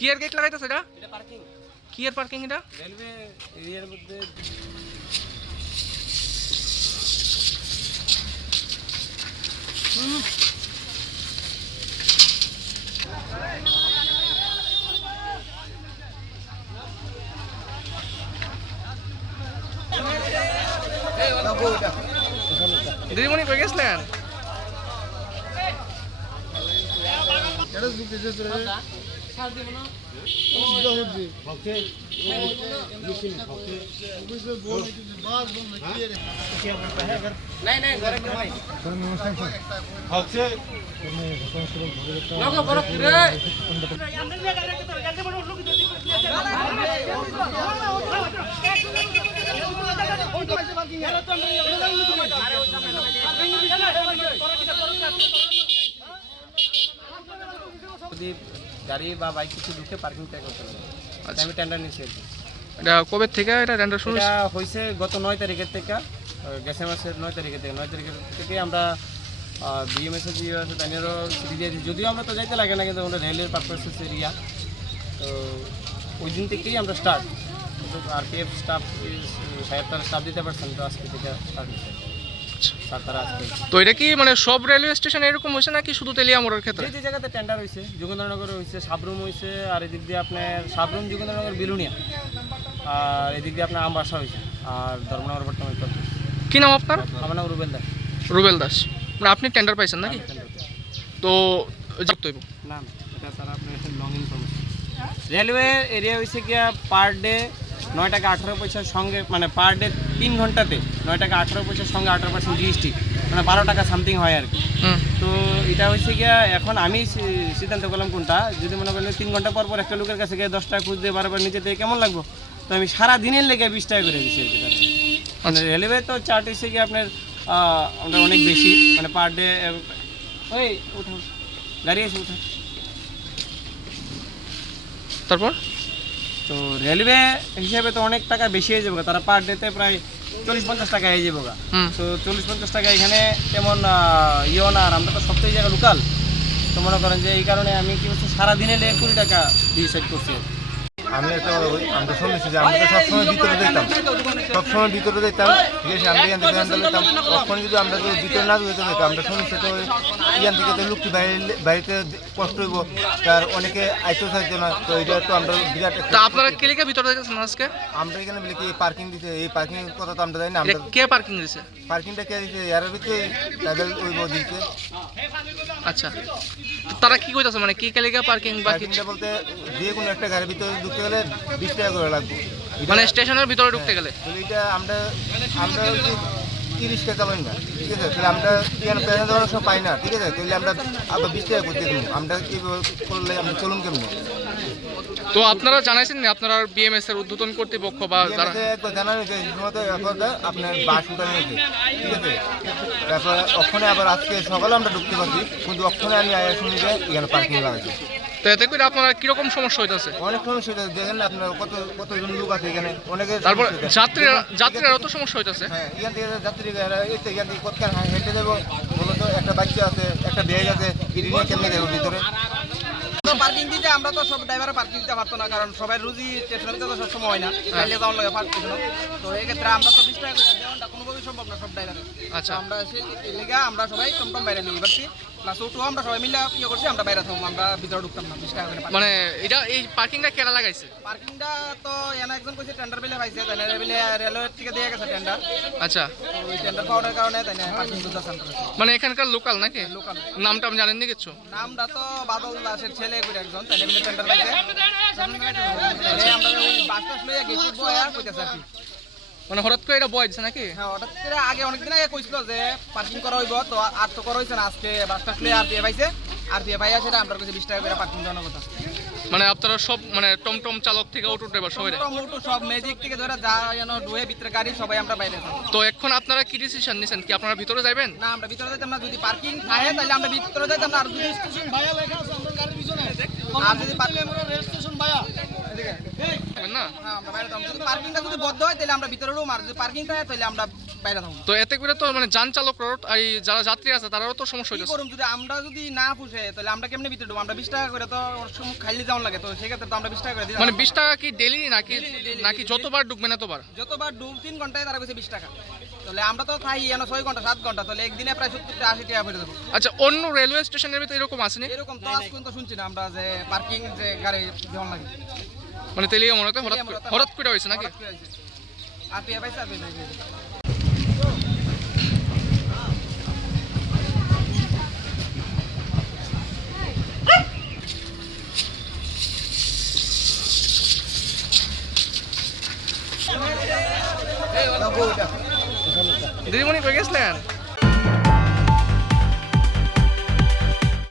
কি এর গেট লাগাইতেছে এটা? এটা পার্কিং। কি এর পার্কিং এটা? রেলওয়ে এরিয়ার মধ্যে দিদিমণি কই গেছিলেন? যদি গাড়ি বা বাইক কিছু ঢুকে পার্কিং ট্যাগ করতে হবে। আমি টেন্ডার নিয়েছি। এটা কবে থেকে এটা টেন্ডার শুরু? এটা হয়েছে গত 9 তারিখের থেকে, গেছে মাসের 9 তারিখের থেকে আমরা বিএমএসএ দিয়ে আছে তাইনেরও ছুটি দিয়ে দিই। যদিও আমরা তো যাইতে লাগে না, কিন্তু আমরা রেলের পারপাসেস এরিয়া, তো ওই দিন থেকেই আমরা স্টার্ট। আরপিএফ স্টাফ সাহেব তারা স্টাফ দিতে পারছেন, তো আজকে থেকে স্টার্ট হচ্ছে। তো এটা কি মানে সব রেলওয়ে স্টেশনে এরকম হয়েছে নাকি শুধু তেলিয়ামোড়ের ক্ষেত্রে? যে জায়গাতে টেন্ডার হয়েছে, যোগেন্দ্রনগরে হয়েছে, সাবরুম হয়েছে, আর এদিক দিয়ে আপনার সাবরুম, যোগেন্দ্রনগর, বিলুনিয়া, আর এদিক দিয়ে আপনার আমবাসা হয়েছে, আর ধর্মনগর বর্তমানে চলছে। কি নাম আপনার? আমার নাম রুবেল দাস। রুবেল দাস, মানে আপনি টেন্ডার পাইছেন নাকি? তো না, এটা স্যার আপনার লং ইনফরমেশন। রেলওয়ে এরিয়া হয়েছে গিয়া পার ডে 9 টাকা 18 পয়সার সঙ্গে, মানে পার ডে 3 ঘন্টাতে 9 টাকা 18 পয়সার সঙ্গে 18% জিএসটি, মানে 12 টাকা সামথিং হয় আর কি। তো এটা হয়েছে গিয়া এখন আমি সিদ্ধান্ত করলাম কোনটা, যদি মনে করেন 3 ঘন্টা পর পর একটা লোকের কাছে গিয়ে 10 টাকা খুঁজ দিয়ে বারবার নিচে থেকে কেমন লাগবো, তো আমি সারা দিনের লেগে 20 টাকা করে দিচ্ছি। মানে রেলওয়ে তো চার্ট হয়েছে গিয়ে আপনার আমরা অনেক বেশি, মানে পার ডে ওই উঠো গাড়ি এসে উঠো। তারপর তো রেলওয়ে হিসেবে তো অনেক টাকা বেশি হয়ে যাবে, তারা পার ডেতে প্রায় 40-50 টাকা হয়ে যাবে। তো 40-50 টাকা এখানে তেমন ইয়েও না, আর আমরা তো সবথেকে জায়গা লোকাল, তো মনে করেন যে এই কারণে আমি কি হচ্ছে সারাদিনে 20 টাকা ডিসাইড করছি। আমি একটা আমরা শুনেছি যে আমরা তো সবসময় ভিতরে যেতাম, ঠিক আছে, আমরা এখান থেকে যেতাম। তখন যদি আমরা যদি ভিতরে না যেতে যেতাম, আমরা শুনেছি তো এখান থেকে তো লোকটি বাড়িতে কষ্ট হইব, তার অনেকে আইতে চাইতো না, তো এটা তো আমরা বিরাট। আপনারা কেলিকা ভিতরে গেছেন আজকে? আমরা এখানে বলি কি পার্কিং দিতে, এই পার্কিং এর কথা তো আমরা জানি না। আমরা কে পার্কিং দিছে? পার্কিংটা কে দিতে, এর ভিতরে তাদের ওই দিতে। আচ্ছা, তারা কি কইতাছে, মানে কি কেলিকা পার্কিং বা পার্কিংটা বলতে যে কোনো একটা গাড়ির ভিতরে ঢুকতে গেলে 20 টাকা করে লাগবে, মানে স্টেশনের ভিতরে ঢুকতে গেলে। এটা আমরা 30 টাকা চালাই না, ঠিক আছে, তাহলে আমরা এখানে প্যাসেঞ্জার অনেক সময় পাই না, ঠিক আছে, তাহলে আমরা আবার 20 টাকা করতে দেবো। আমরা কি করলে আমরা চলুন কেমন? তো আপনারা জানাইছেন না আপনারা বিএমএস এর উদ্বোধন কর্তৃপক্ষ বা যারা? একবার জানানো যে আপনার বাস উঠানো হয়েছে, ঠিক আছে, তারপরে ওখানে আবার আজকে সকালে আমরা ঢুকতে পারছি, কিন্তু ওখানে আমি শুনি যে এখানে পার্কিং লাগাইছি। তো এতে করে আপনারা কিরকম সমস্যা হইতেছে? অনেক সমস্যা হইতেছে, দেখেন না আপনার কতজন লোক আছে এখানে, অনেকে। তারপর যাত্রীরা অত সমস্যা হইতেছে। হ্যাঁ, এখান থেকে যাত্রীরা এখান থেকে কতক্ষণ হেঁটে যাবো বলতো, একটা বাচ্চা আছে, একটা ব্যাগ আছে, এটি নিয়ে কেমনে যাবো ভিতরে? পার্কিং দিতে আমরা তো সব ড্রাইভার পার্কিং দিতে পারতো না, কারণ সবাই রুজি স্টেশনের ভিতরে সব সময় হয় না, চাইলে যাওয়ার লাগে পার্কিং। তো এই ক্ষেত্রে আমরা তো 20 টাকা করে দেওয়াটা কোনোভাবেই সম্ভব না সব ড্রাইভারের। আচ্ছা, আমরা সেই লেগে আমরা সবাই টমটম বাইরে নিয়ে পারছি, প্লাস ওটু আমরা সবাই মিলে ইয়ে করছি, আমরা বাইরে থাকবো, আমরা ভিতরে ঢুকতাম না 20 টাকা করে। মানে এটা এই পার্কিংটা কেনা লাগাইছে? পার্কিংটা তো এনা একজন কইছে টেন্ডার বিলে পাইছে, তাই রেলওয়ে থেকে দিয়ে গেছে টেন্ডার। আচ্ছা, ওই টেন্ডার পাওয়ার কারণে তাই পার্কিং দুটো সেন্টার। মানে এখানকার লোকাল নাকি? লোকাল। নামটা আমি জানেন নি কিছু? নামটা তো বাদল দাসের ছেলে করে একজন, তাই বিলে টেন্ডার পাইছে। আমরা ওই বাসটা লইয়া গেছি বয়া কইতাছে আর কি। মানে হঠাৎ করে এটা বয়ছে নাকি? হ্যাঁ, হঠাৎ করে আগে অনেকদিন আগে কইছিল যে পার্কিং করা হইব, তো আর তো করা হইছে না। আজকে বাসটা লইয়া আর দিয়ে পাইছে, আর দিয়ে পাইয়া সেটা আমরা কাছে 20 টাকা করে পার্কিং দেওয়ার কথা। মানে আপনারা সব মানে টমটম চালক থেকে অটো ড্রাইভার সবাই? মোটো সব ম্যাজিক থেকে ধরে যা যেন ডুয়ে ভিতরে গাড়ি সবাই আমরা বাইরে থাকি। তো এখন আপনারা কি ডিসিশন নিছেন, কি আপনারা ভিতরে যাবেন? না, আমরা ভিতরে যাইতাম না, যদি পার্কিং থাকে তাহলে আমরা ভিতরে যাইতাম না। আর যদি স্টেশন ভায়া লেখা আছে আমরা গাড়ির পিছনে, আর যদি পার্কিং আমরা রেল স্টেশন ভায়া না, আমরা বাইরে থাকতাম। যদি পার্কিংটা যদি বদ্ধ হয় তাহলে আমরা ভিতরে রুম, আর যদি পার্কিং থাকে তাহলে আমরা বাইরে থাকুন। তো এতে করে তো মানে যান চালকরা আর যারা যাত্রী আছে তারাও তো সমস্যা কি হইতেছে। করুম যদি আমরা যদি না পুষে তাহলে আমরা কেমনে ভিতরে ঢুকবো? আমরা 20 টাকা করে তো ওর সময় খাইলে যাওয়ার লাগে, তো সেক্ষেত্রে তো আমরা 20 টাকা করে দিই। মানে 20 টাকা কি ডেলি নাকি Daily, নাকি যতবার ঢুকবেন এতবার? যতবার ডুব 3 ঘন্টায় তারা কইছে 20 টাকা। তাহলে আমরা তো খাই 6 ঘন্টা 7 ঘন্টা, তাহলে একদিনে প্রায় 70-80 টাকা পড়ে যাবো। আচ্ছা, অন্য রেলওয়ে স্টেশনের ভিতরে এরকম আসেনি? এরকম তো আজ পর্যন্ত শুনছি না আমরা যে পার্কিং যে গাড়ি দেওয়ার লাগে। মানে তেলিয়া মনে হয় হঠাৎ করে হয়েছে নাকি? হঠাৎ করে হয়েছে। আর পেয়ে পাইছে আর পেয়ে পাইছে। দিদিমণি কই গেছিলেন?